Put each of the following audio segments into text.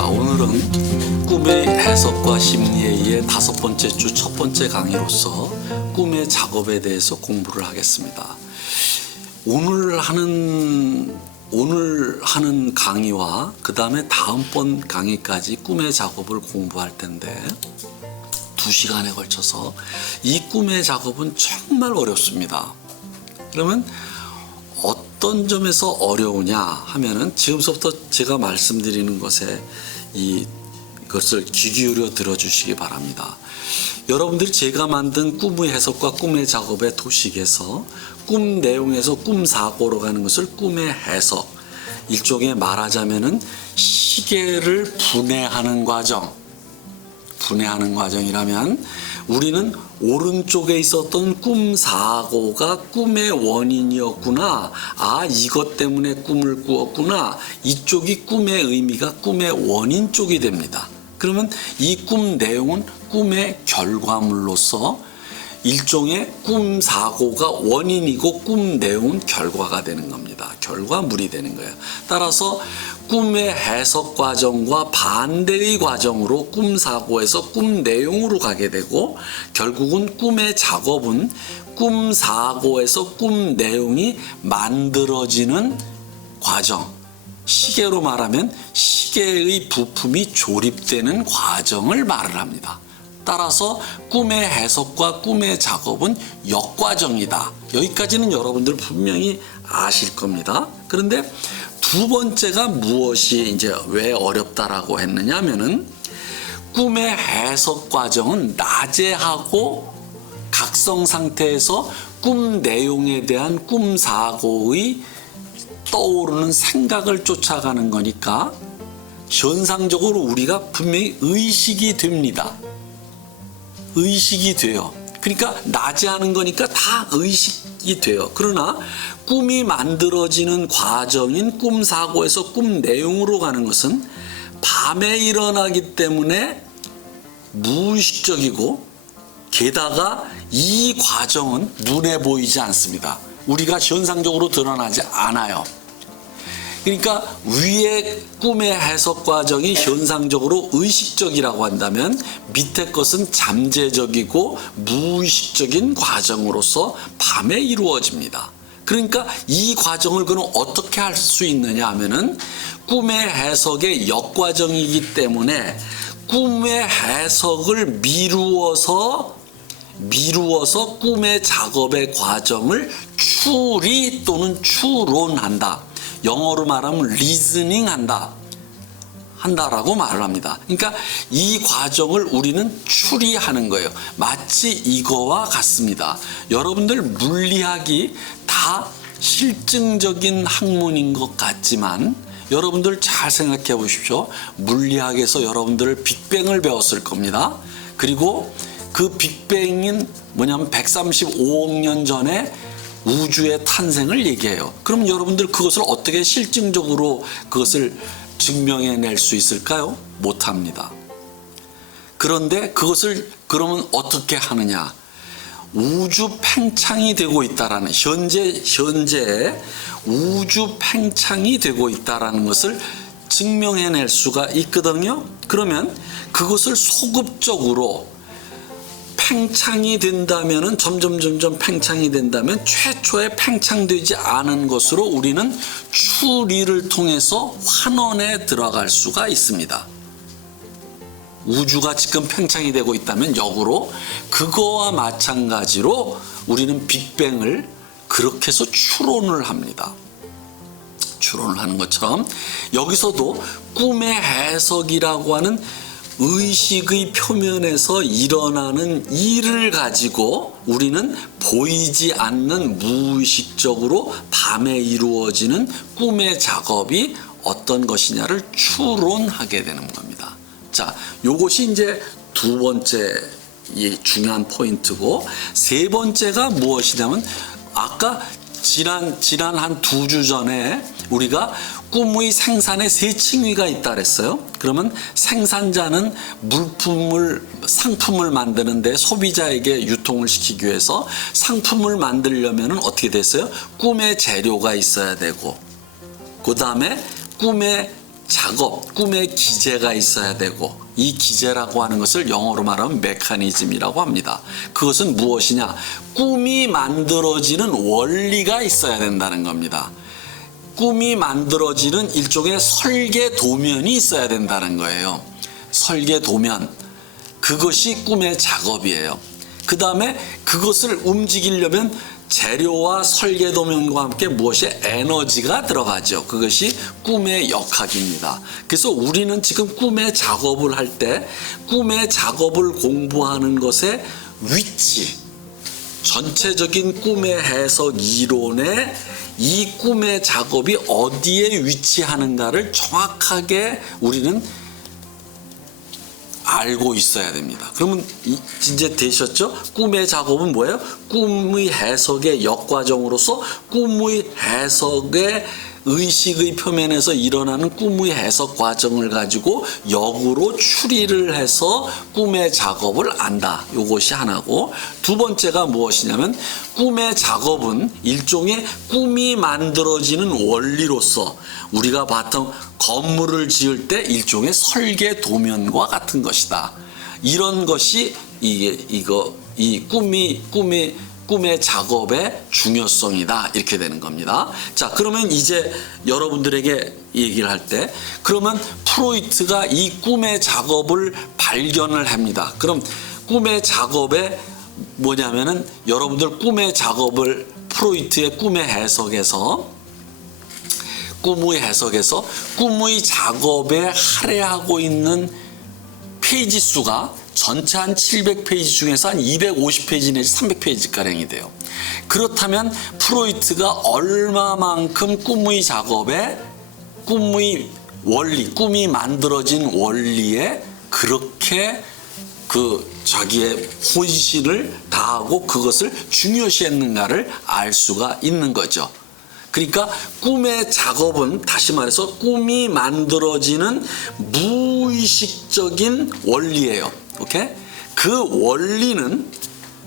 반갑습니다. 오늘은 꿈의 해석과 심리에 의해 5번째 주 첫 번째 강의로서 꿈의 작업에 대해서 공부를 하겠습니다. 오늘 하는 강의와 그 다음에 다음번 강의까지 꿈의 작업을 공부할 텐데 2시간에 걸쳐서 이 꿈의 작업은 정말 어렵습니다. 그러면 어떤 점에서 어려우냐 하면은 지금부터 제가 말씀드리는 것에 이것을 귀 기울여 들어주시기 바랍니다. 여러분들이 제가 만든 꿈의 해석과 꿈의 작업의 도식에서 꿈 내용에서 꿈 사고로 가는 것을 꿈의 해석, 일종의 말하자면은 시계를 분해하는 과정이라면 우리는 오른쪽에 있었던 꿈 사고가 꿈의 원인이었구나. 이것 때문에 꿈을 꾸었구나. 이쪽이 꿈의 의미가 꿈의 원인 쪽이 됩니다. 그러면 이 꿈 내용은 꿈의 결과물로서 일종의 꿈 사고가 원인이고 꿈 내용은 결과가 되는 겁니다. 결과물이 되는 거예요. 따라서 꿈의 해석 과정과 반대의 과정으로 꿈 사고에서 꿈 내용으로 가게 되고 결국은 꿈의 작업은 꿈 사고에서 꿈 내용이 만들어지는 과정. 시계로 말하면 시계의 부품이 조립되는 과정을 말을 합니다. 따라서 꿈의 해석과 꿈의 작업은 역과정이다. 여기까지는 여러분들 분명히 아실 겁니다. 그런데 두 번째가 무엇이 이제 왜 어렵다라고 했느냐 하면은 꿈의 해석 과정은 낮에 하고 각성 상태에서 꿈 내용에 대한 꿈 사고의 떠오르는 생각을 쫓아가는 거니까 현상적으로 우리가 분명히 의식이 됩니다. 의식이 돼요. 그러니까 낮에 하는 거니까 다 의식이 돼요. 그러나 꿈이 만들어지는 과정인 꿈 사고에서 꿈 내용으로 가는 것은 밤에 일어나기 때문에 무의식적이고 게다가 이 과정은 눈에 보이지 않습니다. 우리가 현상적으로 드러나지 않아요. 그러니까 위의 꿈의 해석 과정이 현상적으로 의식적이라고 한다면 밑에 것은 잠재적이고 무의식적인 과정으로서 밤에 이루어집니다. 그러니까 이 과정을 그럼 어떻게 할 수 있느냐 하면은 꿈의 해석의 역과정이기 때문에 꿈의 해석을 미루어서 꿈의 작업의 과정을 추리 또는 추론한다. 영어로 말하면 리즈닝 한다라고 말을 합니다. 그러니까 이 과정을 우리는 추리하는 거예요. 마치 이거와 같습니다. 여러분들 물리학이 다 실증적인 학문인 것 같지만 여러분들 잘 생각해 보십시오. 물리학에서 여러분들 빅뱅을 배웠을 겁니다. 그리고 그 빅뱅인 뭐냐면 135억 년 전에 우주의 탄생을 얘기해요. 그럼 여러분들 그것을 어떻게 실증적으로 그것을 증명해낼 수 있을까요? 못합니다. 그런데 그것을 그러면 어떻게 하느냐? 우주 팽창이 되고 있다라는 현재 우주 팽창이 되고 있다라는 것을 증명해낼 수가 있거든요. 그러면 그것을 소급적으로 팽창이 된다면은 점점 팽창이 된다면 최초에 팽창되지 않은 것으로 우리는 추리를 통해서 환원에 들어갈 수가 있습니다. 우주가 지금 팽창이 되고 있다면 역으로 그거와 마찬가지로 우리는 빅뱅을 그렇게 해서 추론을 합니다. 추론을 하는 것처럼 여기서도 꿈의 해석이라고 하는 의식의 표면에서 일어나는 일을 가지고 우리는 보이지 않는 무의식적으로 밤에 이루어지는 꿈의 작업이 어떤 것이냐를 추론하게 되는 겁니다. 자, 요것이 이제 두 번째 이 중요한 포인트고 세 번째가 무엇이냐면 아까 지난 한 2주 전에 우리가 꿈의 생산에 세 층위가 있다 그랬어요. 그러면 생산자는 상품을 만드는데 소비자에게 유통을 시키기 위해서 상품을 만들려면 어떻게 됐어요? 꿈의 재료가 있어야 되고 그 다음에 꿈의 작업, 꿈의 기제가 있어야 되고 이 기제라고 하는 것을 영어로 말하면 메커니즘이라고 합니다. 그것은 무엇이냐? 꿈이 만들어지는 원리가 있어야 된다는 겁니다. 꿈이 만들어지는 일종의 설계 도면이 있어야 된다는 거예요. 설계 도면. 그것이 꿈의 작업이에요. 그 다음에 그것을 움직이려면 재료와 설계 도면과 함께 무엇이 에너지가 들어가죠. 그것이 꿈의 역학입니다. 그래서 우리는 지금 꿈의 작업을 할 때 꿈의 작업을 공부하는 것의 위치, 전체적인 꿈의 해석 이론에 이 꿈의 작업이 어디에 위치하는가를 정확하게 우리는 알고 있어야 됩니다. 그러면 이제 되셨죠? 꿈의 작업은 뭐예요? 꿈의 해석의 역과정으로서 꿈의 해석의 의식의 표면에서 일어나는 꿈의 해석 과정을 가지고 역으로 추리를 해서 꿈의 작업을 안다. 이것이 하나고, 두 번째가 무엇이냐면 꿈의 작업은 일종의 꿈이 만들어지는 원리로서 우리가 봤던 건물을 지을 때 일종의 설계 도면과 같은 것이다. 이런 것이 이 꿈의 작업의 중요성이다. 이렇게 되는 겁니다. 자, 그러면 이제 여러분들에게 얘기를 할 때, 그러면 프로이트가 이 꿈의 작업을 발견을 합니다. 그럼 꿈의 작업에 뭐냐면은 여러분들 꿈의 작업을 프로이트의 꿈의 해석에서 꿈의 작업에 할애하고 있는 페이지 수가 전체 한 700페이지 중에서 한 250페이지 내지 300페이지가량이 돼요. 그렇다면 프로이트가 얼마만큼 꿈의 작업에 꿈의 원리, 꿈이 만들어진 원리에 그렇게 자기의 혼신을 다하고 그것을 중요시했는가를 알 수가 있는 거죠. 그러니까 꿈의 작업은 다시 말해서 꿈이 만들어지는 무의식적인 원리예요. 오케이? 그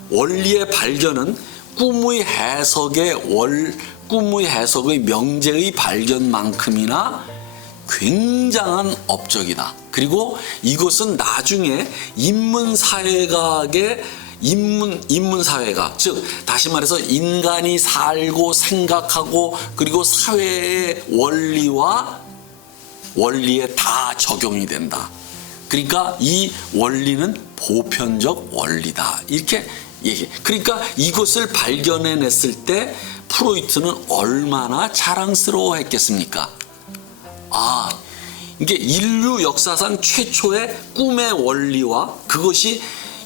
원리의 발견은 꿈의 해석의 명제의 발견만큼이나 굉장한 업적이다. 그리고 이것은 나중에 인문사회학의 인문사회가, 즉 다시 말해서 인간이 살고 생각하고 그리고 사회의 원리에 다 적용이 된다. 그러니까 이 원리는 보편적 원리다. 이렇게 얘기해. 그러니까 이것을 발견해냈을 때 프로이트는 얼마나 자랑스러워했겠습니까? 이게 인류 역사상 최초의 꿈의 원리와 그것이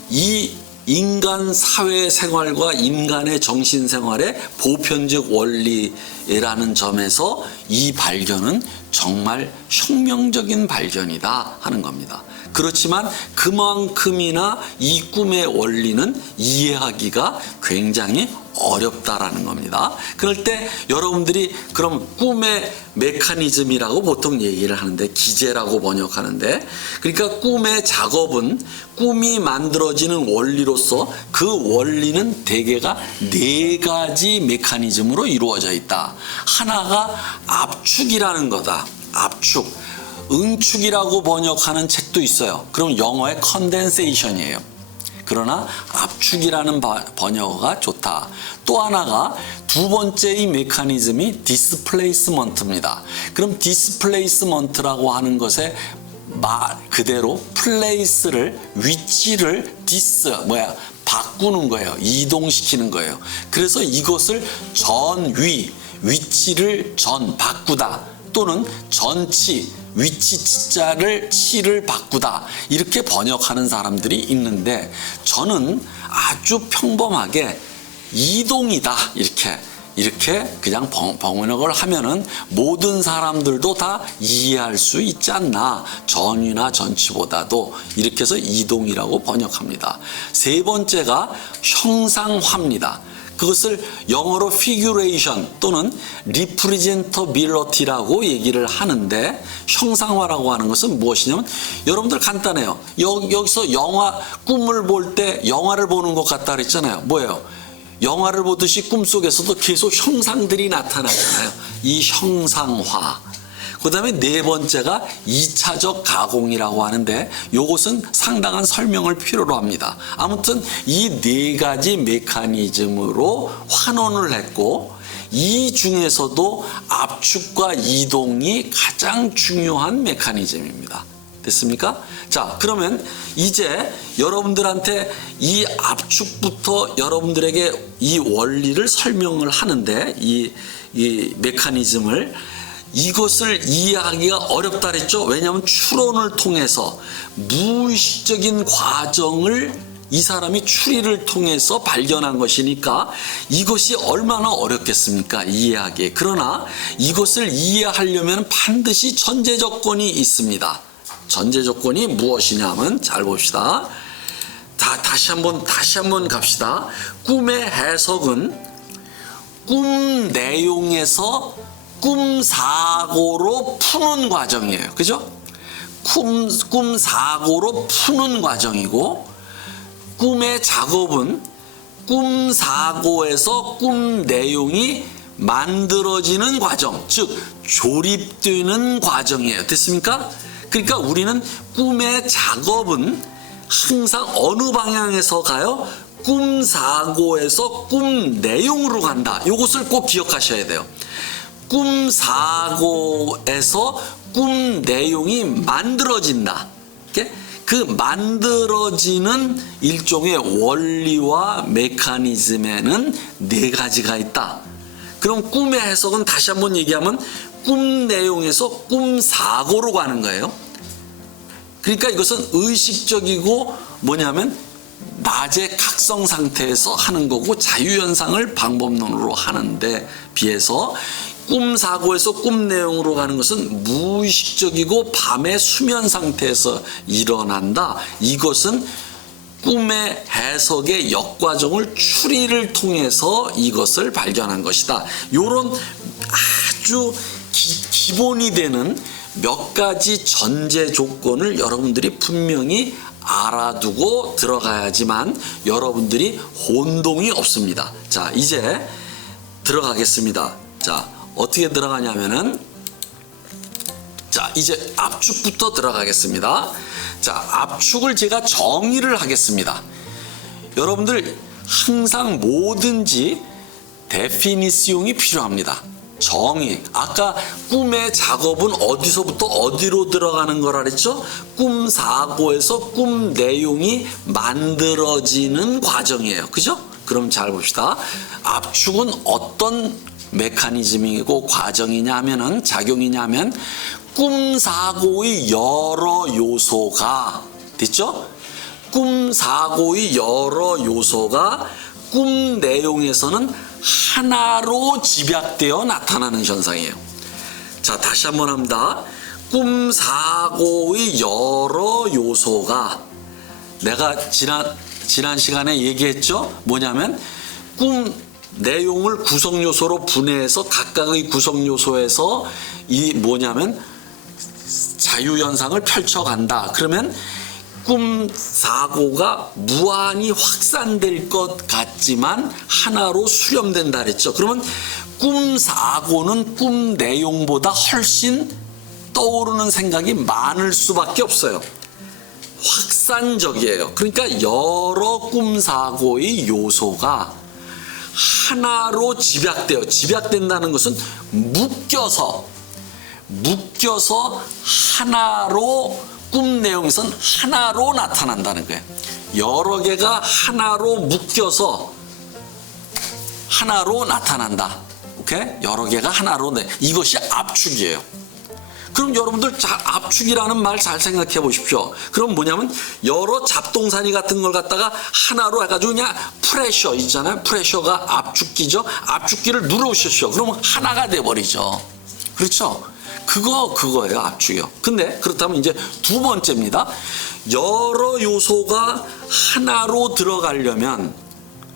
이 인간 사회 생활과 인간의 정신 생활의 보편적 원리라는 점에서 이 발견은 정말 혁명적인 발견이다 하는 겁니다. 그렇지만 그만큼이나 이 꿈의 원리는 이해하기가 굉장히 어렵다라는 겁니다. 그럴 때 여러분들이 그럼 꿈의 메커니즘이라고 보통 얘기를 하는데, 기제라고 번역하는데, 그러니까 꿈의 작업은 꿈이 만들어지는 원리로서 그 원리는 대개가 4가지 메커니즘으로 이루어져 있다. 하나가 압축이라는 거다. 압축. 응축이라고 번역하는 책도 있어요. 그럼 영어의 컨덴세이션이에요. 그러나 압축이라는 번역어가 좋다. 또 하나가 두 번째의 메커니즘이 디스플레이스먼트입니다. 그럼 디스플레이스먼트라고 하는 것의 말 그대로 플레이스를, 위치를 바꾸는 거예요. 이동시키는 거예요. 그래서 이것을 위치를 바꾸다, 또는 전치, 위치 치를 바꾸다, 이렇게 번역하는 사람들이 있는데, 저는 아주 평범하게 이동이다 이렇게 그냥 번역을 하면은 모든 사람들도 다 이해할 수 있지 않나. 전위나 전치보다도 이렇게 해서 이동이라고 번역합니다. 세 번째가 형상화입니다. 그것을 영어로 figuration 또는 representability라고 얘기를 하는데, 형상화라고 하는 것은 무엇이냐면, 여러분들 간단해요. 여기서 꿈을 볼 때 영화를 보는 것 같다 그랬잖아요. 뭐예요? 영화를 보듯이 꿈속에서도 계속 형상들이 나타나잖아요. 이 형상화. 그다음에 네 번째가 2차적 가공이라고 하는데 요것은 상당한 설명을 필요로 합니다. 아무튼 이 네 가지 메커니즘으로 환원을 했고 이 중에서도 압축과 이동이 가장 중요한 메커니즘입니다. 됐습니까? 자, 그러면 이제 여러분들한테 이 압축부터 여러분들에게 이 원리를 설명을 하는데 이 메커니즘을 이것을 이해하기가 어렵다 그랬죠. 왜냐하면 추론을 통해서 무의식적인 과정을 이 사람이 추리를 통해서 발견한 것이니까 이것이 얼마나 어렵겠습니까? 이해하기에. 그러나 이것을 이해하려면 반드시 전제 조건이 있습니다. 전제 조건이 무엇이냐면 잘 봅시다. 다시 한번 갑시다. 꿈의 해석은 꿈 내용에서 꿈 사고로 푸는 과정이에요. 그죠? 꿈 사고로 푸는 과정이고 꿈의 작업은 꿈 사고에서 꿈 내용이 만들어지는 과정, 즉 조립되는 과정이에요. 됐습니까? 그러니까 우리는 꿈의 작업은 항상 어느 방향에서 가요? 꿈 사고에서 꿈 내용으로 간다. 이것을 꼭 기억하셔야 돼요. 꿈 사고에서 꿈 내용이 만들어진다. 그 만들어지는 일종의 원리와 메커니즘에는 네 가지가 있다. 그럼 꿈의 해석은 다시 한번 얘기하면 꿈 내용에서 꿈 사고로 가는 거예요. 그러니까 이것은 의식적이고 뭐냐면 낮의 각성 상태에서 하는 거고 자유현상을 방법론으로 하는데 비해서 꿈 사고에서 꿈 내용으로 가는 것은 무의식적이고 밤의 수면 상태에서 일어난다. 이것은 꿈의 해석의 역과정을 추리를 통해서 이것을 발견한 것이다. 이런 아주 기본이 되는 몇 가지 전제 조건을 여러분들이 분명히 알아두고 들어가야지만 여러분들이 혼동이 없습니다. 자, 이제 들어가겠습니다. 자, 어떻게 들어가냐면은 자, 이제 압축부터 들어가겠습니다. 자, 압축을 제가 정의를 하겠습니다. 여러분들 항상 뭐든지 데피니시용이 필요합니다. 정의. 아까 꿈의 작업은 어디서부터 어디로 들어가는 거라 그랬죠? 꿈 사고에서 꿈 내용이 만들어지는 과정이에요. 그죠? 그럼 잘 봅시다. 압축은 어떤 메커니즘이고 과정이냐 하면은 작용이냐 하면 꿈 사고의 여러 요소가 됐죠? 꿈 사고의 여러 요소가 꿈 내용에서는 하나로 집약되어 나타나는 현상이에요. 자, 다시 한번 합니다. 꿈 사고의 여러 요소가 내가 지난 시간에 얘기했죠? 뭐냐면 꿈 내용을 구성 요소로 분해해서 각각의 구성 요소에서 이 뭐냐면 자유현상을 펼쳐간다. 그러면 꿈 사고가 무한히 확산될 것 같지만 하나로 수렴된다 그랬죠. 그러면 꿈 사고는 꿈 내용보다 훨씬 떠오르는 생각이 많을 수밖에 없어요. 확산적이에요. 그러니까 여러 꿈 사고의 요소가 하나로 집약된다는 것은 묶여서 하나로 꿈 내용에선 하나로 나타난다는 거예요. 여러 개가 하나로 묶여서 하나로 나타난다. 오케이? 여러 개가 하나로 이것이 압축이에요. 그럼 여러분들 압축이라는 말 잘 생각해 보십시오. 그럼 뭐냐면 여러 잡동사니 같은 걸 갖다가 하나로 해가지고 그냥 프레셔 있잖아요. 프레셔가 압축기죠. 압축기를 누르십시오. 그러면 하나가 돼버리죠. 그렇죠? 그거예요. 압축이요. 근데 그렇다면 이제 두 번째입니다. 여러 요소가 하나로 들어가려면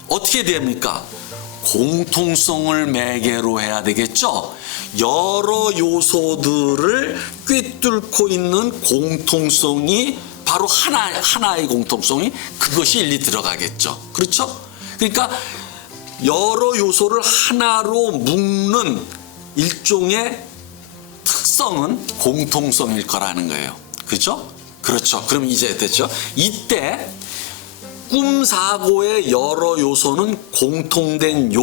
어떻게 됩니까? 공통성을 매개로 해야 되겠죠. 여러 요소들을 꿰뚫고 있는 공통성이 바로 하나의 공통성이 그것이 일리 들어가겠죠. 그렇죠? 그러니까 여러 요소를 하나로 묶는 일종의 특성은 공통성일 거라는 거예요. 그죠? 그렇죠. 그럼 이제 됐죠? 이때 꿈사고의 여러 요소는 공통된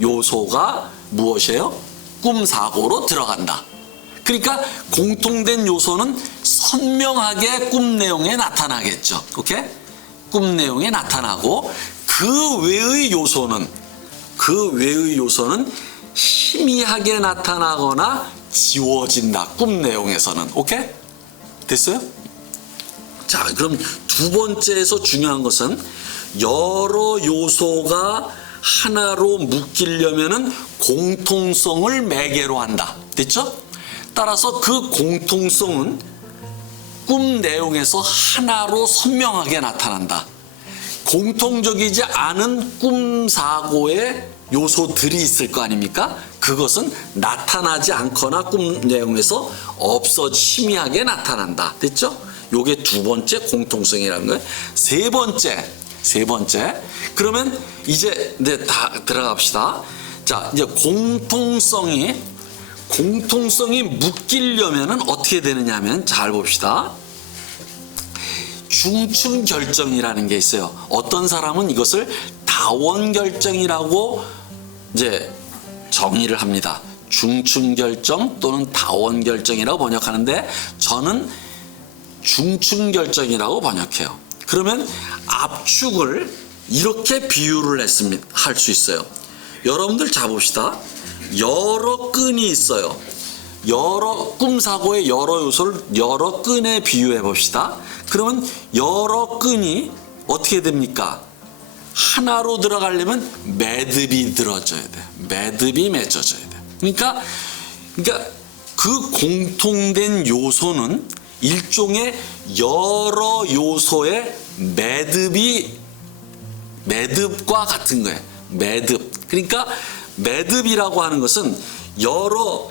요소가 무엇이에요? 꿈사고로 들어간다. 그러니까 공통된 요소는 선명하게 꿈 내용에 나타나겠죠. 오케이? 꿈 내용에 나타나고 그 외의 요소는 희미하게 나타나거나 지워진다. 꿈 내용에서는. 오케이? 됐어요? 자, 그럼 두 번째에서 중요한 것은 여러 요소가 하나로 묶이려면은 공통성을 매개로 한다. 됐죠? 따라서 그 공통성은 꿈 내용에서 하나로 선명하게 나타난다. 공통적이지 않은 꿈 사고의 요소들이 있을 거 아닙니까? 그것은 나타나지 않거나 꿈 내용에서 희미하게 나타난다. 됐죠? 요게 두 번째 공통성이라는 거예요. 세 번째. 그러면 이제 다 들어갑시다. 자, 이제 공통성이 묶이려면은 어떻게 되느냐 하면 잘 봅시다. 중층 결정이라는 게 있어요. 어떤 사람은 이것을 다원 결정이라고 이제 정의를 합니다. 중층 결정 또는 다원 결정이라고 번역하는데 저는 중층 결정이라고 번역해요. 그러면 압축을 이렇게 비유를 할 수 있어요. 여러분들 자 봅시다. 여러 끈이 있어요. 꿈사고의 여러 요소를 여러 끈에 비유해 봅시다. 그러면 여러 끈이 어떻게 됩니까? 하나로 들어가려면 매듭이 들어져야 돼. 매듭이 맺어져야 돼. 그러니까 그 공통된 요소는 일종의 여러 요소의 매듭과 같은 거예요. 매듭. 그러니까 매듭이라고 하는 것은 여러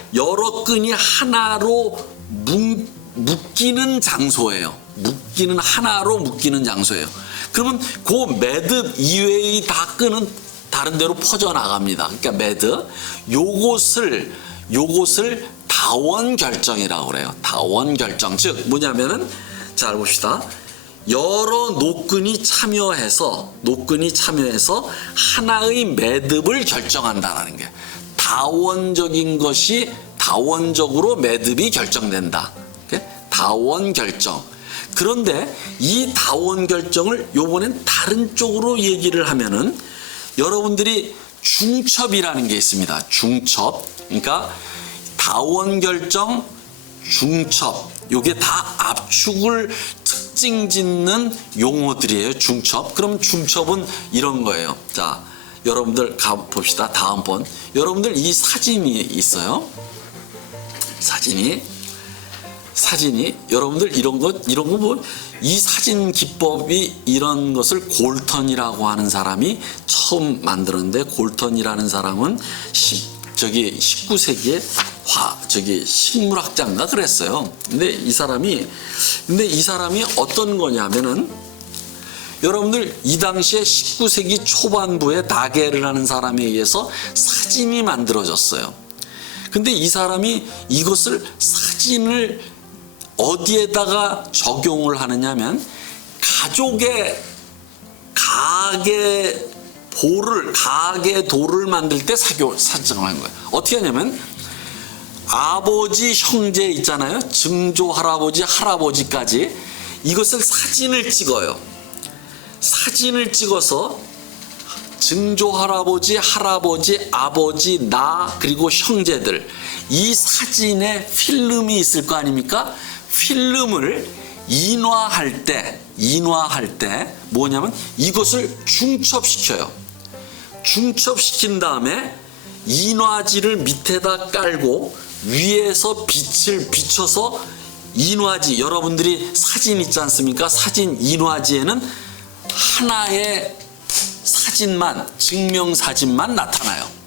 끈이 하나로 묶이는 장소예요. 하나로 묶이는 장소예요. 그러면 그 매듭 이외의 다 끈은 다른 데로 퍼져나갑니다. 그러니까 매듭. 요것을 다원 결정이라고 그래요. 다원 결정. 즉 뭐냐면은 잘 봅시다. 여러 노끈이 참여해서 하나의 매듭을 결정한다라는 게 다원적인 것이 다원적으로 매듭이 결정된다. 다원 결정. 그런데 이 다원 결정을 요번엔 다른 쪽으로 얘기를 하면은 여러분들이 중첩이라는 게 있습니다. 중첩. 그러니까 다원 결정, 중첩. 요게 다 압축을 특징 짓는 용어들이에요. 중첩. 그럼 중첩은 이런 거예요. 자, 여러분들 봅시다. 다음번. 여러분들 이 사진이 있어요. 사진이 여러분들 이런 거 뭐 이 사진 기법이 이런 것을 골턴이라고 하는 사람이 처음 만들었는데 골턴이라는 사람은 19세기에 식물학자인가 그랬어요. 근데 이 사람이 어떤 거냐면은 여러분들 이 당시에 19세기 초반부에 다게르라는 사람에 의해서 사진이 만들어졌어요. 근데 이 사람이 사진을 어디에다가 적용을 하느냐면 가계 도를 만들 때 사정을 한 거예요. 어떻게 하냐면 아버지, 형제 있잖아요. 증조 할아버지, 할아버지까지 이것을 사진을 찍어요. 사진을 찍어서 증조 할아버지, 할아버지, 아버지, 나 그리고 형제들 이 사진에 필름이 있을 거 아닙니까? 필름을 인화할 때 뭐냐면 이것을 중첩시켜요. 중첩시킨 다음에 인화지를 밑에다 깔고 위에서 빛을 비춰서 인화지 여러분들이 사진 있지 않습니까? 사진 인화지에는 하나의 증명사진만 나타나요.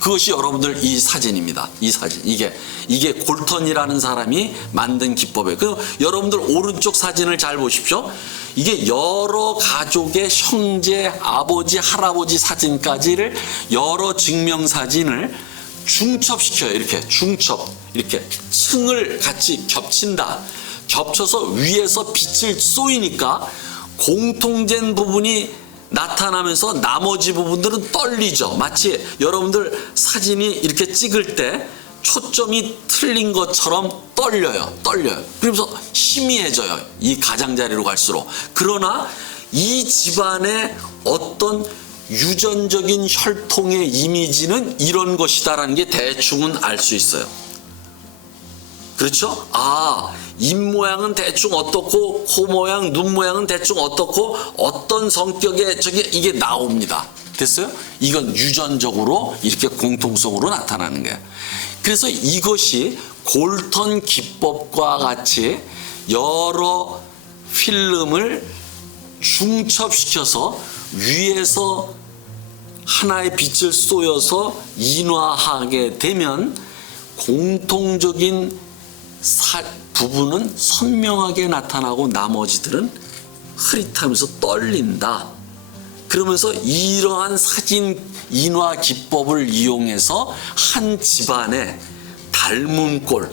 그것이 여러분들 이 사진입니다. 이 사진. 이게 골턴이라는 사람이 만든 기법이에요. 그럼 여러분들 오른쪽 사진을 잘 보십시오. 이게 여러 가족의 형제, 아버지, 할아버지 사진까지를 여러 증명사진을 중첩시켜요. 이렇게 중첩, 이렇게 층을 같이 겹친다. 겹쳐서 위에서 빛을 쏘이니까 공통된 부분이 나타나면서 나머지 부분들은 떨리죠. 마치 여러분들 사진이 이렇게 찍을 때 초점이 틀린 것처럼 떨려요. 그러면서 희미해져요. 이 가장자리로 갈수록. 그러나 이 집안의 어떤 유전적인 혈통의 이미지는 이런 것이다라는 게 대충은 알 수 있어요. 그렇죠? 입 모양은 대충 어떻고, 코 모양, 눈 모양은 대충 어떻고, 어떤 성격의 이게 나옵니다. 됐어요? 이건 유전적으로 이렇게 공통성으로 나타나는 거예요. 그래서 이것이 골턴 기법과 같이 여러 필름을 중첩시켜서 위에서 하나의 빛을 쏘여서 인화하게 되면 공통적인 부분은 선명하게 나타나고 나머지들은 흐릿하면서 떨린다. 그러면서 이러한 사진 인화 기법을 이용해서 한 집안의 닮은 꼴,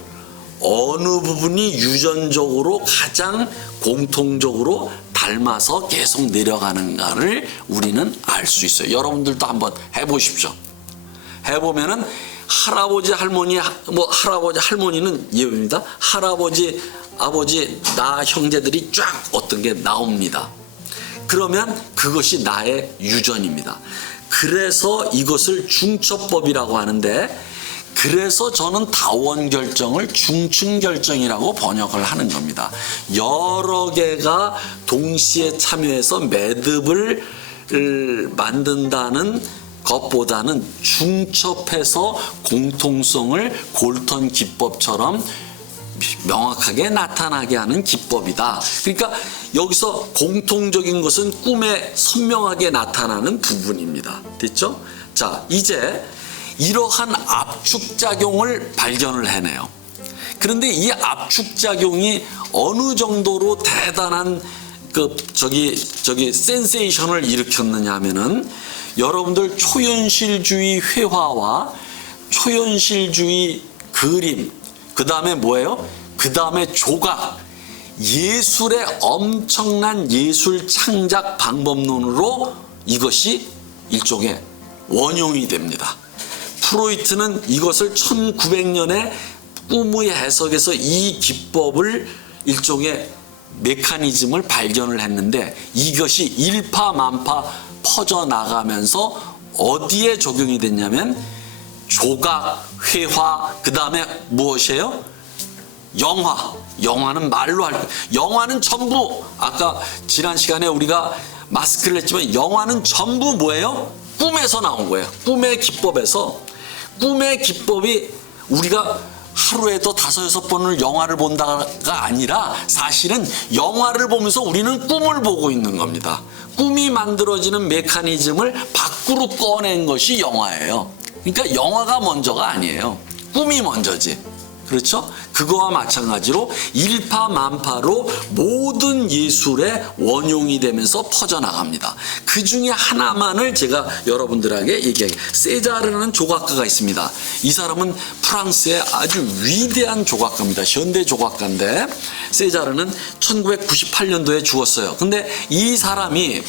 어느 부분이 유전적으로 가장 공통적으로 닮아서 계속 내려가는가를 우리는 알 수 있어요. 여러분들도 한번 해보십시오. 해보면은 할아버지 할머니는 예외입니다. 할아버지, 아버지, 나 형제들이 쫙 어떤 게 나옵니다. 그러면 그것이 나의 유전입니다. 그래서 이것을 중첩법이라고 하는데, 그래서 저는 다원 결정을 중층 결정이라고 번역을 하는 겁니다. 여러 개가 동시에 참여해서 매듭을 만든다는 것보다는 중첩해서 공통성을 골턴 기법처럼 명확하게 나타나게 하는 기법이다. 그러니까 여기서 공통적인 것은 꿈에 선명하게 나타나는 부분입니다. 됐죠? 자, 이제 이러한 압축작용을 발견을 해내요. 그런데 이 압축작용이 어느 정도로 대단한 센세이션을 일으켰느냐 하면은, 여러분들 초현실주의 회화와 초현실주의 그림, 그 다음에 뭐예요? 그 다음에 조각, 예술의 엄청난 예술 창작 방법론으로 이것이 일종의 원용이 됩니다. 프로이트는 이것을 1900년에 꿈의 해석에서 이 기법을 일종의 메커니즘을 발견을 했는데, 이것이 일파만파 퍼져나가면서 어디에 적용이 됐냐면 조각, 회화, 그 다음에 무엇이에요? 영화는 말로 할 거예요. 영화는 전부, 아까 지난 시간에 우리가 마스크를 했지만 영화는 전부 뭐예요? 꿈에서 나온 거예요. 꿈의 기법이 우리가 하루에도 5-6번을 영화를 본다가 아니라 사실은 영화를 보면서 우리는 꿈을 보고 있는 겁니다. 꿈이 만들어지는 메커니즘을 밖으로 꺼낸 것이 영화예요. 그러니까 영화가 먼저가 아니에요. 꿈이 먼저지. 그렇죠? 그거와 마찬가지로 일파만파로 모든 예술의 원용이 되면서 퍼져나갑니다. 그 중에 하나만을 제가 여러분들에게 얘기해요. 세자르라는 조각가가 있습니다. 이 사람은 프랑스의 아주 위대한 조각가입니다. 현대 조각가인데, 세자르는 1998년도에 죽었어요. 근데 이 사람이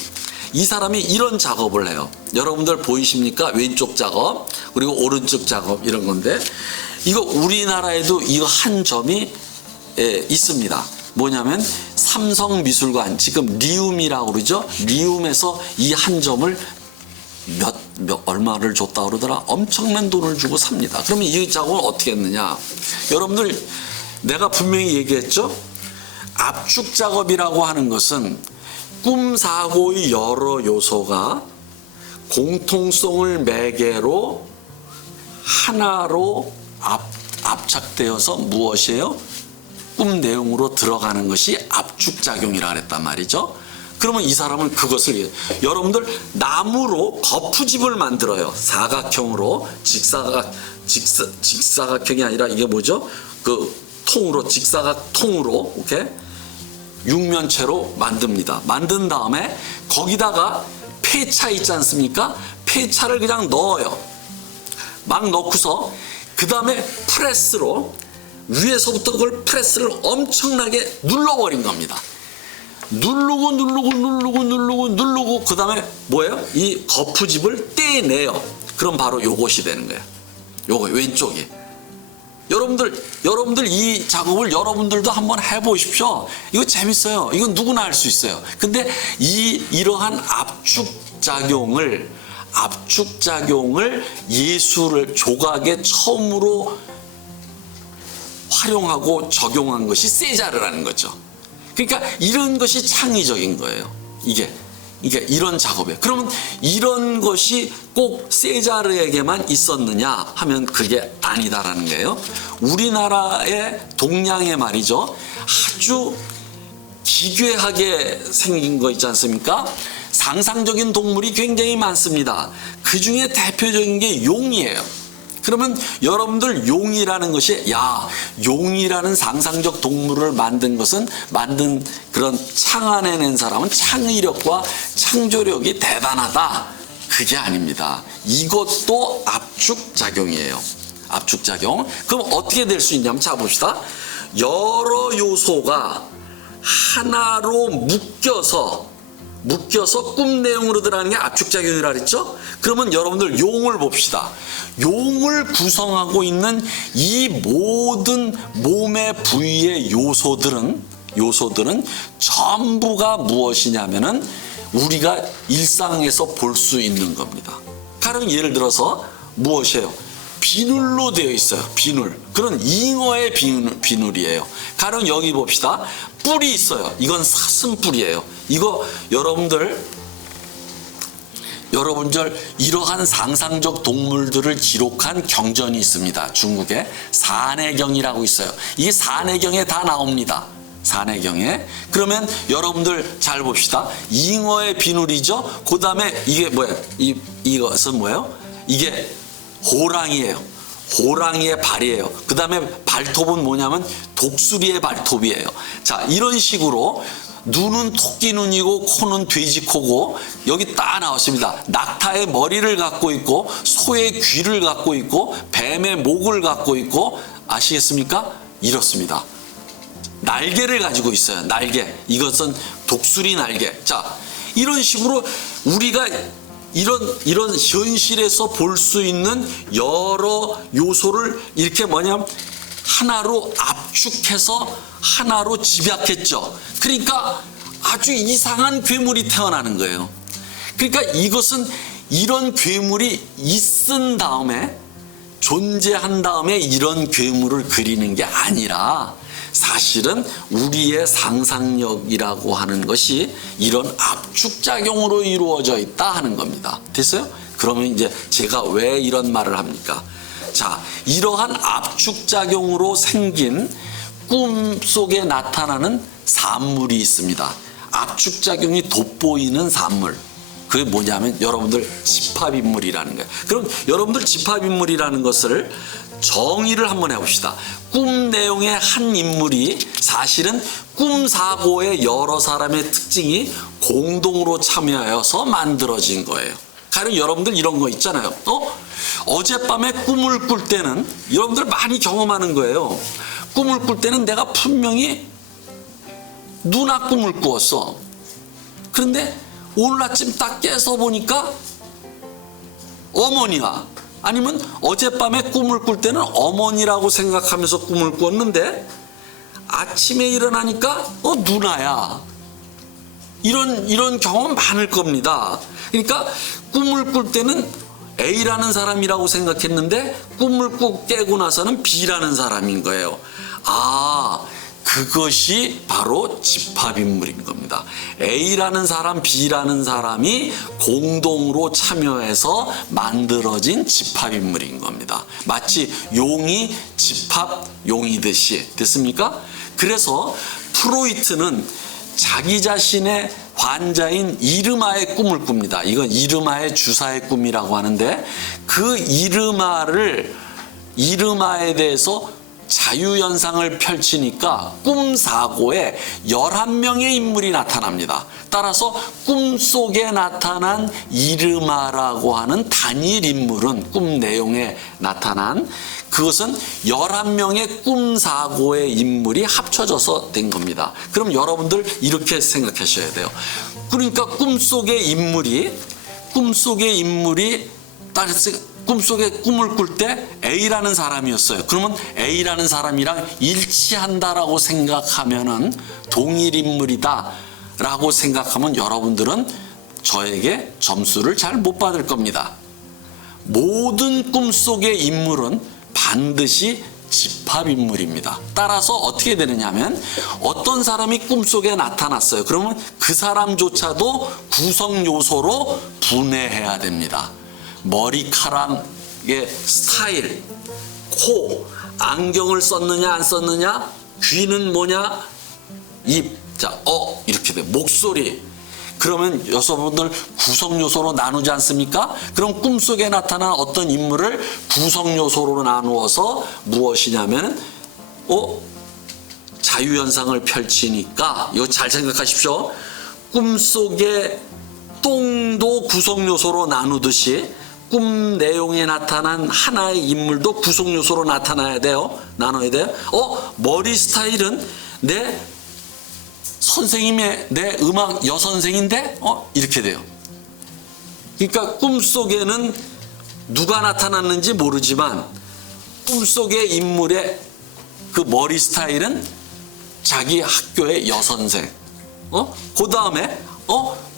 이런 작업을 해요. 여러분들 보이십니까? 왼쪽 작업, 그리고 오른쪽 작업, 이런 건데, 이거 우리나라에도 이거 한 점이 있습니다. 뭐냐면 삼성미술관, 지금 리움이라고 그러죠. 리움에서 이 한 점을 얼마를 줬다 그러더라. 엄청난 돈을 주고 삽니다. 그러면 이 작업을 어떻게 했느냐? 여러분들, 내가 분명히 얘기했죠. 압축 작업이라고 하는 것은 꿈 사고의 여러 요소가 공통성을 매개로 하나로 압착되어서 무엇이에요? 꿈 내용으로 들어가는 것이 압축작용이라 그랬단 말이죠. 그러면 이 사람은 그것을, 여러분들 나무로 거푸집을 만들어요. 사각형으로, 직사각형이 아니라 이게 뭐죠? 그 통으로, 직사각 통으로, 오케이? 육면체로 만듭니다. 만든 다음에 거기다가 폐차 있지 않습니까? 폐차를 그냥 넣어요. 막 넣고서 그 다음에 프레스로 위에서부터 그걸 프레스를 엄청나게 눌러버린 겁니다. 누르고 그 다음에 뭐예요? 이 거푸집을 떼내요. 그럼 바로 요것이 되는 거예요. 요거 왼쪽이. 여러분들 이 작업을 여러분들도 한번 해보십시오. 이거 재밌어요. 이건 누구나 할 수 있어요. 근데 이러한 압축작용을 예술을 조각에 처음으로 활용하고 적용한 것이 세자르라는 거죠. 그러니까 이런 것이 창의적인 거예요. 이게 이런 작업이에요. 그러면 이런 것이 꼭 세자르에게만 있었느냐 하면 그게 아니다라는 거예요. 우리나라의 동양의 말이죠. 아주 기괴하게 생긴 거 있지 않습니까? 상상적인 동물이 굉장히 많습니다. 그 중에 대표적인 게 용이에요. 그러면 여러분들 용이라는 것이 용이라는 상상적 동물을 만든 그런 창안해낸 사람은 창의력과 창조력이 대단하다. 그게 아닙니다. 이것도 압축작용이에요. 압축작용. 그럼 어떻게 될 수 있냐면 자 봅시다. 여러 요소가 하나로 묶여서 꿈 내용으로 들어가는 게 압축작용이라 그랬죠? 그러면 여러분들 용을 봅시다. 용을 구성하고 있는 이 모든 몸의 부위의 요소들은 전부가 무엇이냐면은 우리가 일상에서 볼 수 있는 겁니다. 가령 예를 들어서 무엇이에요? 비늘로 되어 있어요. 비늘. 그런 잉어의 비늘이에요. 가령 여기 봅시다. 뿔이 있어요. 이건 사슴뿔이에요. 이거 여러분들 이러한 상상적 동물들을 기록한 경전이 있습니다. 중국에 산해경이라고 있어요. 이 산해경에 다 나옵니다. 산해경에. 그러면 여러분들 잘 봅시다. 잉어의 비늘이죠. 그 다음에 이게 뭐예요? 이것은 뭐예요? 이게 호랑이에요. 호랑이의 발이에요. 그 다음에 발톱은 뭐냐면 독수리의 발톱이에요. 자, 이런 식으로 눈은 토끼 눈이고 코는 돼지 코고 여기 딱 나왔습니다. 낙타의 머리를 갖고 있고 소의 귀를 갖고 있고 뱀의 목을 갖고 있고 아시겠습니까? 이렇습니다. 날개를 가지고 있어요. 날개. 이것은 독수리 날개. 자, 이런 식으로 우리가 이런 현실에서 볼 수 있는 여러 요소를 이렇게 하나로 압축해서 하나로 집약했죠. 그러니까 아주 이상한 괴물이 태어나는 거예요. 그러니까 이것은 이런 괴물이 있은 다음에 존재한 다음에 이런 괴물을 그리는 게 아니라 사실은 우리의 상상력이라고 하는 것이 이런 압축작용으로 이루어져 있다 하는 겁니다. 됐어요? 그러면 이제 제가 왜 이런 말을 합니까? 자, 이러한 압축작용으로 생긴 꿈 속에 나타나는 산물이 있습니다. 압축작용이 돋보이는 산물. 그게 뭐냐면 여러분들 집합인물이라는 거예요. 그럼 여러분들 집합인물이라는 것을 정의를 한번 해봅시다. 꿈 내용의 한 인물이 사실은 꿈 사고의 여러 사람의 특징이 공동으로 참여하여서 만들어진 거예요. 가령 여러분들 이런 거 있잖아요. 어젯밤에 꿈을 꿀 때는 여러분들 많이 경험하는 거예요. 꿈을 꿀 때는 내가 분명히 누나 꿈을 꾸었어. 그런데 오늘 아침 딱 깨서 보니까 어머니야. 아니면 어젯밤에 꿈을 꿀 때는 어머니라고 생각하면서 꿈을 꾸었는데 아침에 일어나니까 누나야. 이런 경험 많을 겁니다. 그러니까 꿈을 꿀 때는 A라는 사람이라고 생각했는데 꿈을 깨고 나서는 B라는 사람인 거예요. 그것이 바로 집합인물인 겁니다. A라는 사람, B라는 사람이 공동으로 참여해서 만들어진 집합인물인 겁니다. 마치 용이 집합용이듯이. 됐습니까? 그래서 프로이트는 자기 자신의 환자인 이르마의 꿈을 꿉니다. 이건 이르마의 주사의 꿈이라고 하는데 그 이르마에 대해서 자유연상을 펼치니까 꿈사고에 11명의 인물이 나타납니다. 따라서 꿈속에 나타난 이르마라고 하는 단일 인물은 꿈 내용에 나타난 그것은 11명의 꿈사고의 인물이 합쳐져서 된 겁니다. 그럼 여러분들 이렇게 생각하셔야 돼요. 그러니까 꿈속의 인물이 꿈속에 꿈을 꿀 때 A라는 사람이었어요. 그러면 A라는 사람이랑 일치한다라고 생각하면은 동일 인물이다라고 생각하면 여러분들은 저에게 점수를 잘 못 받을 겁니다. 모든 꿈속의 인물은 반드시 집합인물입니다. 따라서 어떻게 되느냐 하면 어떤 사람이 꿈속에 나타났어요. 그러면 그 사람조차도 구성 요소로 분해해야 됩니다. 머리카락의 스타일, 코, 안경을 썼느냐 안 썼느냐, 귀는 뭐냐, 입, 이렇게 돼. 목소리. 그러면 여러분들 구성 요소로 나누지 않습니까? 그럼 꿈속에 나타난 어떤 인물을 구성 요소로 나누어서 무엇이냐면 자유연상을 펼치니까 이거 잘 생각하십시오. 꿈속에 똥도 구성 요소로 나누듯이 꿈 내용에 나타난 하나의 인물도 구성 요소로 나타나야 돼요. 나눠야 돼요. 머리 스타일은 내 선생님의 내 음악 여선생인데 이렇게 돼요. 그러니까 꿈속에는 누가 나타났는지 모르지만 꿈속의 인물의 그 머리 스타일은 자기 학교의 여선생. 그 다음에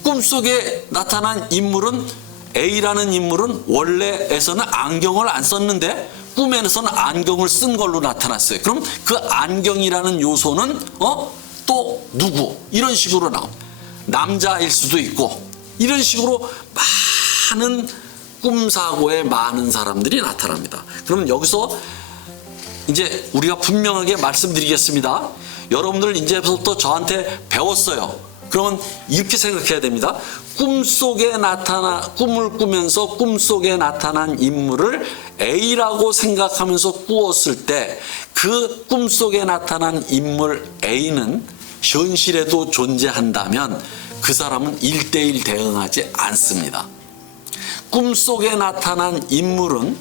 꿈속에 나타난 인물은 A라는 인물은 원래에서는 안경을 안 썼는데 꿈에서는 안경을 쓴 걸로 나타났어요. 그럼 그 안경이라는 요소는 또 누구? 이런 식으로 나옵니다. 남자일 수도 있고 이런 식으로 많은 꿈사고에 많은 사람들이 나타납니다. 그러면 여기서 이제 우리가 분명하게 말씀드리겠습니다. 여러분들 이제부터 저한테 배웠어요. 그러면 이렇게 생각해야 됩니다. 꿈을 꾸면서 꿈속에 나타난 인물을 A라고 생각하면서 꾸었을 때 그 꿈속에 나타난 인물 A는 현실에도 존재한다면 그 사람은 1대1 대응하지 않습니다. 꿈속에 나타난 인물은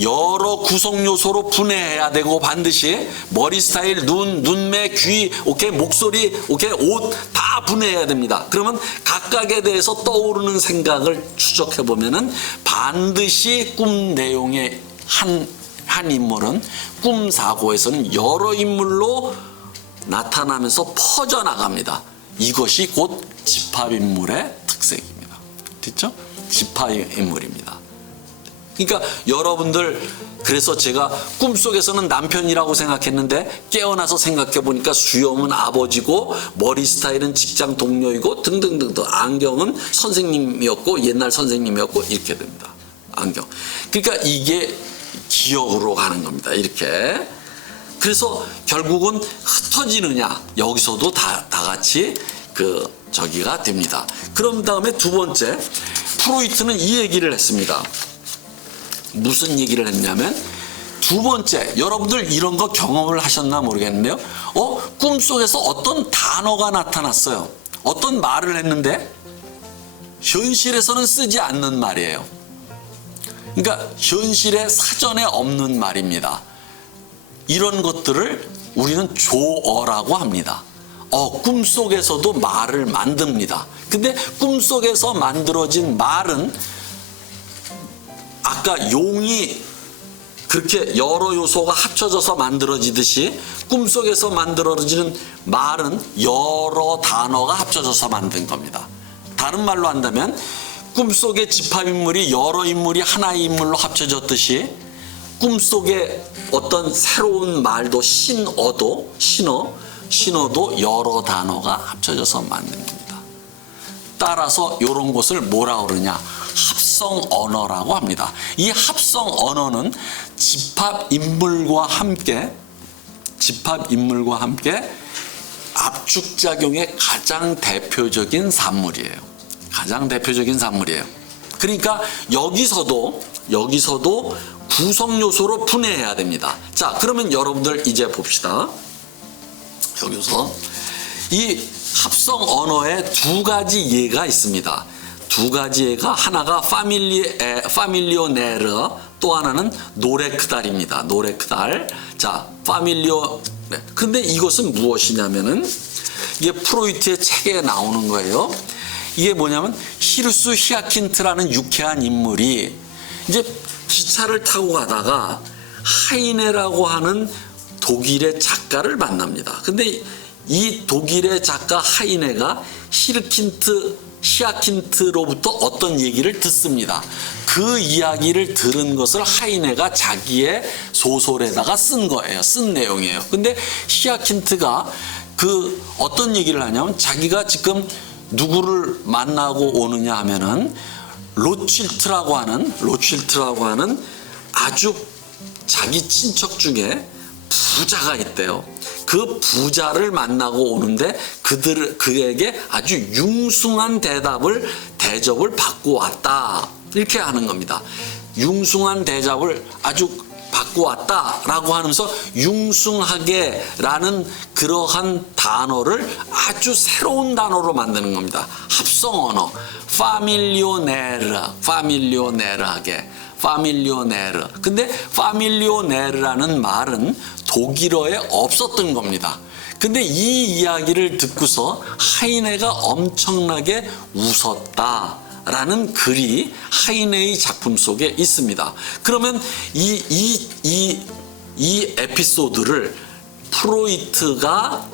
여러 구성 요소로 분해해야 되고 반드시 머리 스타일, 눈매, 귀, 목소리, 옷 다 분해해야 됩니다. 그러면 각각에 대해서 떠오르는 생각을 추적해 보면은 반드시 꿈 내용의 한 인물은 꿈 사고에서는 여러 인물로 나타나면서 퍼져나갑니다. 이것이 곧 집합인물의 특색입니다. 됐죠? 집합인물입니다. 그러니까 여러분들 그래서 제가 꿈속에서는 남편이라고 생각했는데 깨어나서 생각해 보니까 수염은 아버지고 머리 스타일은 직장 동료이고 등등등등 안경은 선생님이었고 옛날 선생님이었고 이렇게 됩니다. 안경. 그러니까 이게 기억으로 가는 겁니다. 이렇게. 그래서 결국은 흩어지느냐 여기서도 다 같이 저기가 됩니다. 그런 다음에 두 번째 프로이트는 이 얘기를 했습니다. 무슨 얘기를 했냐면 두 번째 여러분들 이런 거 경험을 하셨나 모르겠는데요. 꿈속에서 어떤 단어가 나타났어요. 어떤 말을 했는데 현실에서는 쓰지 않는 말이에요. 그러니까 현실에 사전에 없는 말입니다. 이런 것들을 우리는 조어라고 합니다. 꿈속에서도 말을 만듭니다. 근데 꿈속에서 만들어진 말은 아까 용이 그렇게 여러 요소가 합쳐져서 만들어지듯이 꿈속에서 만들어지는 말은 여러 단어가 합쳐져서 만든 겁니다. 다른 말로 한다면 꿈속의 집합인물이 여러 인물이 하나의 인물로 합쳐졌듯이 꿈속의 어떤 새로운 말도 신어도 여러 단어가 합쳐져서 만든 겁니다. 따라서 이런 것을 뭐라 그러냐? 합성 언어라고 합니다. 이 합성 언어는 집합 인물과 함께 압축작용의 가장 대표적인 산물이에요. 가장 대표적인 산물이에요. 그러니까 여기서도 구성 요소로 분해해야 됩니다. 자, 그러면 여러분들 이제 봅시다. 여기서 이 합성 언어에 두 가지 예가 있습니다. 두 가지 예가 하나가 파밀리오네르, 또 하나는 노레크달입니다. 노레크달. 자, 파밀리오. 근데 이것은 무엇이냐면은 이게 프로이트의 책에 나오는 거예요. 이게 뭐냐면 히르수 히아킨트라는 유쾌한 인물이 이제 기차를 타고 가다가 하이네라고 하는 독일의 작가를 만납니다. 근데 이 독일의 작가 하이네가 히아킨트로부터 어떤 얘기를 듣습니다. 그 이야기를 들은 것을 하이네가 자기의 소설에다가 쓴 거예요. 쓴 내용이에요. 근데 히아킨트가 그 어떤 얘기를 하냐면 자기가 지금 누구를 만나고 오느냐 하면은 로칠트라고 하는 아주 자기 친척 중에 부자가 있대요. 그 부자를 만나고 오는데 그에게 아주 융숭한 대접을 받고 왔다. 이렇게 하는 겁니다. 융숭한 대접을 아주 받고 왔다라고 하면서 융숭하게라는 그러한 단어를 아주 새로운 단어로 만드는 겁니다. 합성 언어. 파밀리오네르하게. 파밀리오네르. 근데 파밀리오네르라는 말은 독일어에 없었던 겁니다. 근데 이 이야기를 듣고서 하이네가 엄청나게 웃었다라는 글이 하이네의 작품 속에 있습니다. 그러면 이 에피소드를 프로이트가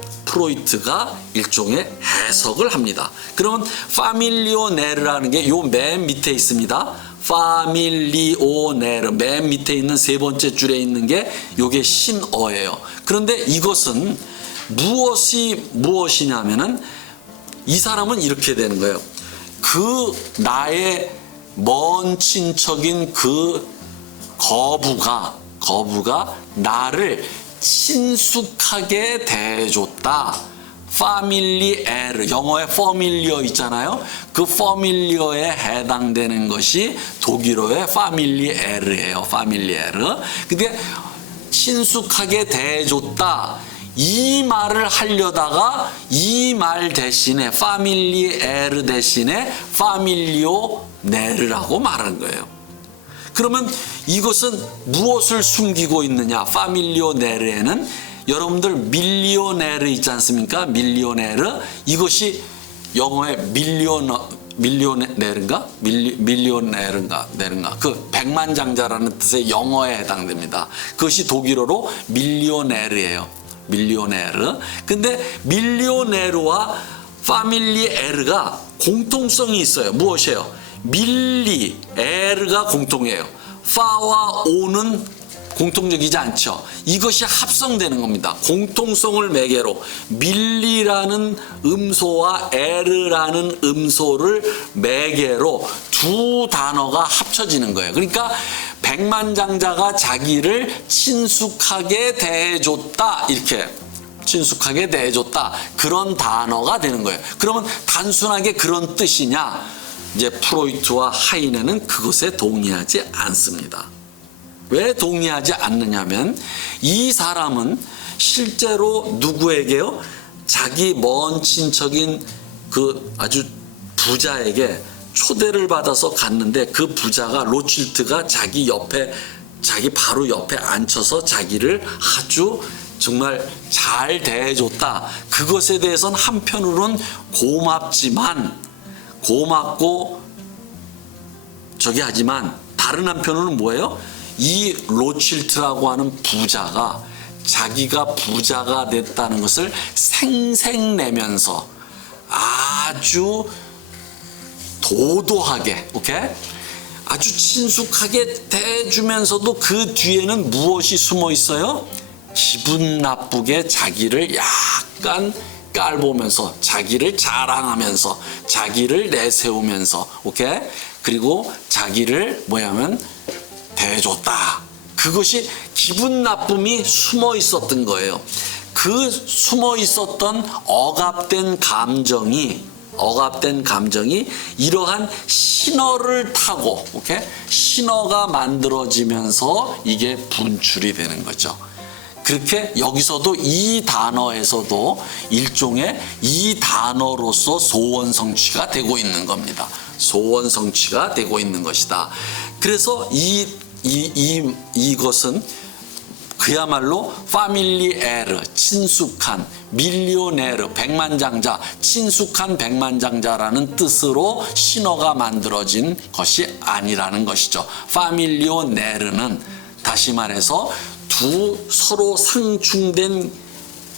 일종의 해석을 합니다. 그러면 파밀리오네르라는 게 요 맨 밑에 있습니다. 파밀리오네르, 맨 밑에 있는 세 번째 줄에 있는 게 요게 신어예요. 그런데 이것은 무엇이냐면은 이 사람은 이렇게 되는 거예요. 그 나의 먼 친척인 그 거부가 나를 친숙하게 대해줬다. 파밀리에르, 영어에 퍼밀리어 있잖아요. 그 퍼밀리어에 해당되는 것이 독일어의 파밀리에르예요. 파밀리에르. 근데 친숙하게 대해줬다. 이 말을 하려다가 이 말 대신에 파밀리에르 대신에 파밀리오네르라고 말한 거예요. 그러면 이것은 무엇을 숨기고 있느냐? 파밀리오네르에는 여러분들 밀리오네르 있지 않습니까? 밀리오네르. 이것이 영어의 밀리오네르인가? 그 백만장자라는 뜻의 영어에 해당됩니다. 그것이 독일어로 밀리오네르예요. 밀리오네르. 근데 밀리오네르와 파밀리에르가 공통성이 있어요. 무엇이에요? 에르가 공통이에요. 파와 오는 공통적이지 않죠. 이것이 합성되는 겁니다. 공통성을 매개로 밀리라는 음소와 에르라는 음소를 매개로 두 단어가 합쳐지는 거예요. 그러니까 백만장자가 자기를 친숙하게 대해줬다. 이렇게 친숙하게 대해줬다. 그런 단어가 되는 거예요. 그러면 단순하게 그런 뜻이냐? 이제 프로이트와 하이네는 그것에 동의하지 않습니다. 왜 동의하지 않느냐면 이 사람은 실제로 누구에게요? 자기 먼 친척인 그 아주 부자에게 초대를 받아서 갔는데 그 부자가 로칠트가 자기 바로 옆에 앉혀서 자기를 아주 정말 잘 대해줬다. 그것에 대해서는 한편으로는 고맙고 하지만 다른 한편으로는 뭐예요? 이 로칠트라고 하는 부자가 자기가 부자가 됐다는 것을 생색내면서 아주 도도하게, 아주 친숙하게 대해주면서도 그 뒤에는 무엇이 숨어 있어요? 기분 나쁘게 자기를 약간 깔보면서, 자기를 자랑하면서, 자기를 내세우면서, 그리고 자기를 대해줬다. 그것이 기분 나쁨이 숨어 있었던 거예요. 그 숨어 있었던 억압된 감정이 억압된 감정이 이러한 신어를 타고, 오케이? 신어가 만들어지면서 이게 분출이 되는 거죠. 그렇게 여기서도 이 단어에서도 일종의 이 단어로서 소원 성취가 되고 있는 겁니다. 소원 성취가 되고 있는 것이다. 그래서 이것은 그야말로 파밀리 에르, 친숙한, 밀리오네르, 백만장자, 친숙한 백만장자라는 뜻으로 신어가 만들어진 것이 아니라는 것이죠. 파밀리오네르는 다시 말해서 두 서로 상충된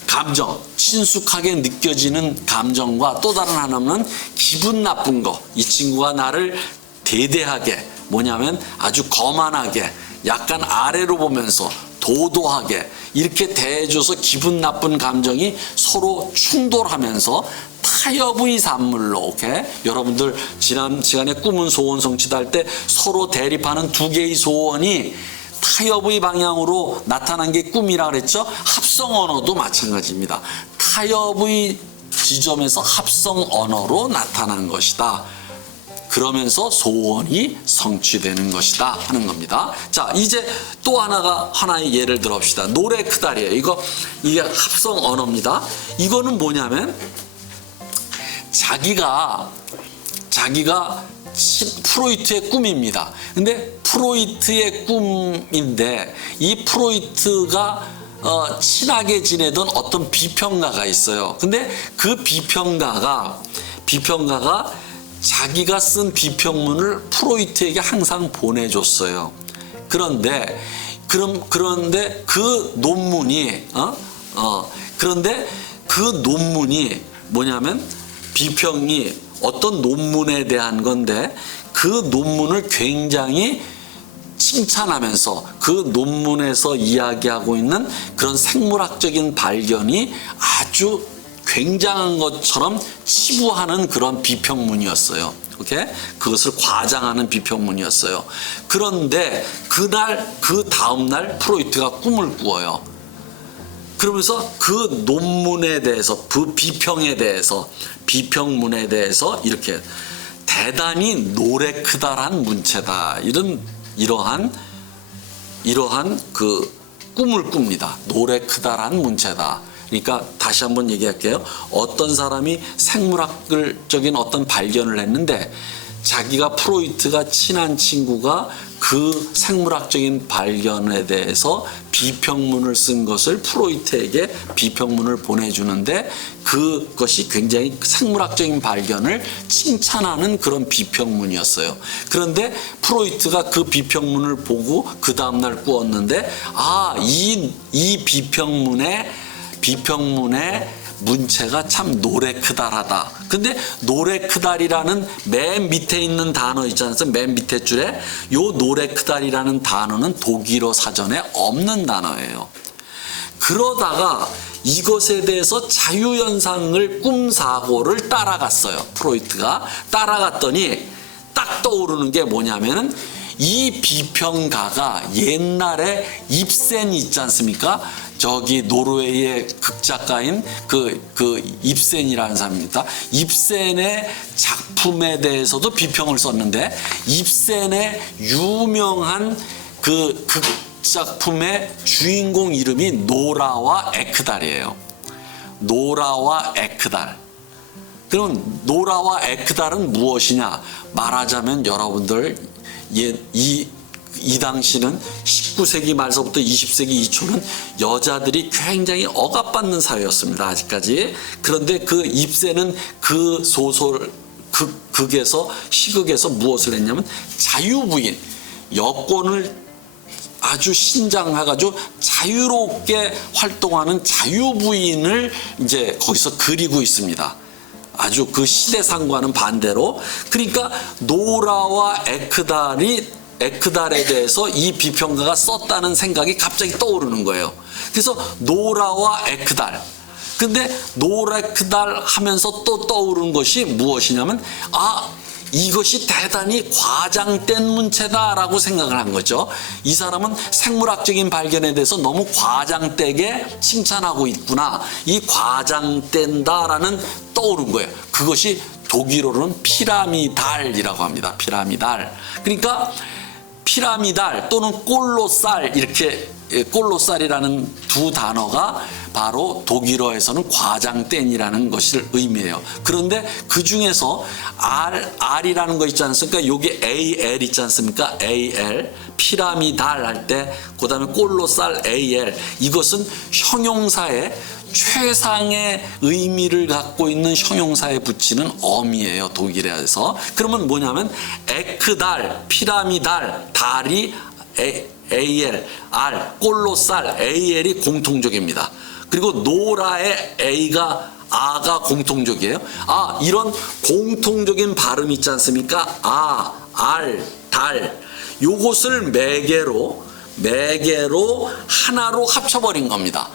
감정, 친숙하게 느껴지는 감정과 또 다른 하나는 기분 나쁜 거. 이 친구가 나를 대대하게, 뭐냐면 아주 거만하게, 약간 아래로 보면서 도도하게 이렇게 대해줘서 기분 나쁜 감정이 서로 충돌하면서 타협의 산물로, 오케이? 여러분들 지난 시간에 꿈은 소원 성취다 할 때 서로 대립하는 두 개의 소원이 타협의 방향으로 나타난 게 꿈이라 그랬죠? 합성 언어도 마찬가지입니다. 타협의 지점에서 합성 언어로 나타난 것이다. 그러면서 소원이 성취되는 것이다 하는 겁니다. 자, 이제 또 하나의 예를 들어봅시다. 노래 크다리예요. 이게 합성 언어입니다. 이거는 뭐냐면 자기가 프로이트의 꿈입니다. 근데 프로이트의 꿈인데 이 프로이트가 친하게 지내던 어떤 비평가가 있어요. 근데 그 비평가가 자기가 쓴 비평문을 프로이트에게 항상 보내줬어요. 그런데 그 논문이 뭐냐면 비평이 어떤 논문에 대한 건데 그 논문을 굉장히 칭찬하면서 그 논문에서 이야기하고 있는 그런 생물학적인 발견이 아주 굉장한 것처럼 치부하는 그런 비평문이었어요. 오케이? 그것을 과장하는 비평문이었어요. 그런데 그 다음날 프로이트가 꿈을 꾸어요. 그러면서 그 논문에 대해서, 그 비평문에 대해서 이렇게 대단히 노래 크다란 문체다. 이러한 그 꿈을 꿉니다. 노래 크다란 문체다. 그러니까 다시 한번 얘기할게요. 어떤 사람이 생물학적인 어떤 발견을 했는데 자기가 프로이트가 친한 친구가 그 생물학적인 발견에 대해서 비평문을 쓴 것을 프로이트에게 비평문을 보내주는데 그것이 굉장히 생물학적인 발견을 칭찬하는 그런 비평문이었어요. 그런데 프로이트가 그 비평문을 보고 그 다음날 꾸었는데 이 비평문의 문체가 참 노래 크달하다. 근데 노래 크달이라는 맨 밑에 있는 단어 있지 않습니까? 맨 밑에 줄에 요 노래 크달이라는 단어는 독일어 사전에 없는 단어예요. 그러다가 이것에 대해서 자유현상을 꿈사고를 따라갔어요. 프로이트가 따라갔더니 딱 떠오르는 게 뭐냐면은 이 비평가가 옛날에 입센이 있지 않습니까? 저기 노르웨이의 극작가인 그 입센이라는 사람입니다. 입센의 작품에 대해서도 비평을 썼는데 입센의 유명한 그 극작품의 주인공 이름이 노라와 에크달이에요. 노라와 에크달. 그럼 노라와 에크달은 무엇이냐? 말하자면 여러분들 이 당시는 19세기 말서부터 20세기 초는 여자들이 굉장히 억압받는 사회였습니다. 아직까지. 그런데 그 입센은 그 소설 시극에서 무엇을 했냐면 자유부인, 여권을 아주 신장해가지고 자유롭게 활동하는 자유부인을 이제 거기서 그리고 있습니다. 아주 그 시대상과는 반대로. 그러니까 노라와 에크달에 대해서 이 비평가가 썼다는 생각이 갑자기 떠오르는 거예요. 그래서 노라와 에크달. 근데 노라 에크달 하면서 또 떠오르는 것이 무엇이냐면 이것이 대단히 과장된 문체다라고 생각을 한 거죠. 이 사람은 생물학적인 발견에 대해서 너무 과장되게 칭찬하고 있구나. 이 과장된다라는 떠오른 거예요. 그것이 독일어로는 피라미달이라고 합니다. 피라미달. 그러니까 피라미달 또는 꼴로살, 이렇게 꼴로살이라는 두 단어가 바로 독일어에서는 과장된이라는 것을 의미해요. 그런데 그 중에서 R이라는 거 있지 않습니까? 요게 AL 있지 않습니까? AL, 피라미달 할 때, 그 다음에 꼴로살 AL, 이것은 형용사의 최상의 의미를 갖고 있는 형용사에 붙이는 어미예요, 독일에서. 그러면 뭐냐면 에크달, 피라미달, 달이 AL, R, 꼴로살, AL이 공통적입니다. 그리고 노라의 아가 공통적이에요. 이런 공통적인 발음 있지 않습니까? R, 달. 요것을 매개로 하나로 합쳐버린 겁니다.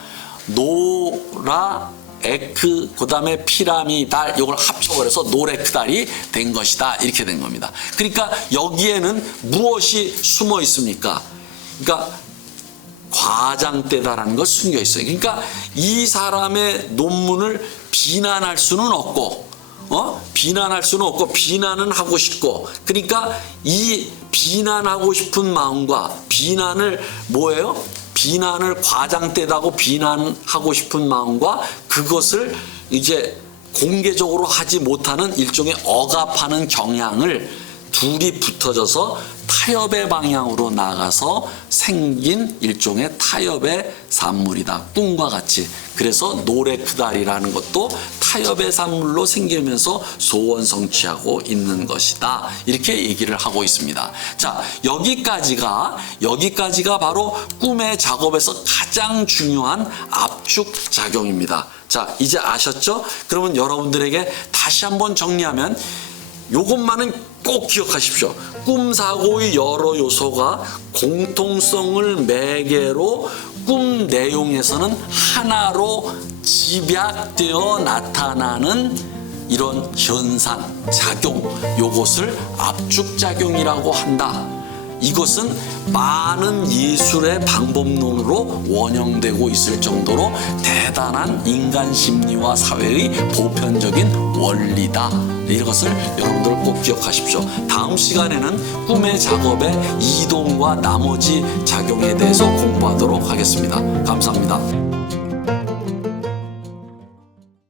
노라, 에크, 그 다음에 피라미달, 이걸 합쳐버려서 노레크달이 된 것이다. 이렇게 된 겁니다. 그러니까 여기에는 무엇이 숨어 있습니까? 그러니까 과장되다라는 걸 숨겨 있어요. 그러니까 이 사람의 논문을 비난할 수는 없고, 비난은 하고 싶고, 그러니까 이 비난하고 싶은 마음과 비난을 비난을 과장되다고 비난하고 싶은 마음과 그것을 이제 공개적으로 하지 못하는 일종의 억압하는 경향을 둘이 붙어져서 타협의 방향으로 나가서 생긴 일종의 타협의 산물이다. 꿈과 같이. 그래서 노레크달이라는 것도 타협의 산물로 생기면서 소원 성취하고 있는 것이다. 이렇게 얘기를 하고 있습니다. 자, 여기까지가 바로 꿈의 작업에서 가장 중요한 압축 작용입니다. 자, 이제 아셨죠? 그러면 여러분들에게 다시 한번 정리하면 요것만은 꼭 기억하십시오. 꿈 사고의 여러 요소가 공통성을 매개로 꿈 내용에서는 하나로 집약되어 나타나는 이런 현상, 작용, 요것을 압축작용이라고 한다. 이것은 많은 예술의 방법론으로 원형되고 있을 정도로 대단한 인간 심리와 사회의 보편적인 원리다. 이것을 여러분들 꼭 기억하십시오. 다음 시간에는 꿈의 작업의 이동과 나머지 작용에 대해서 공부하도록 하겠습니다. 감사합니다.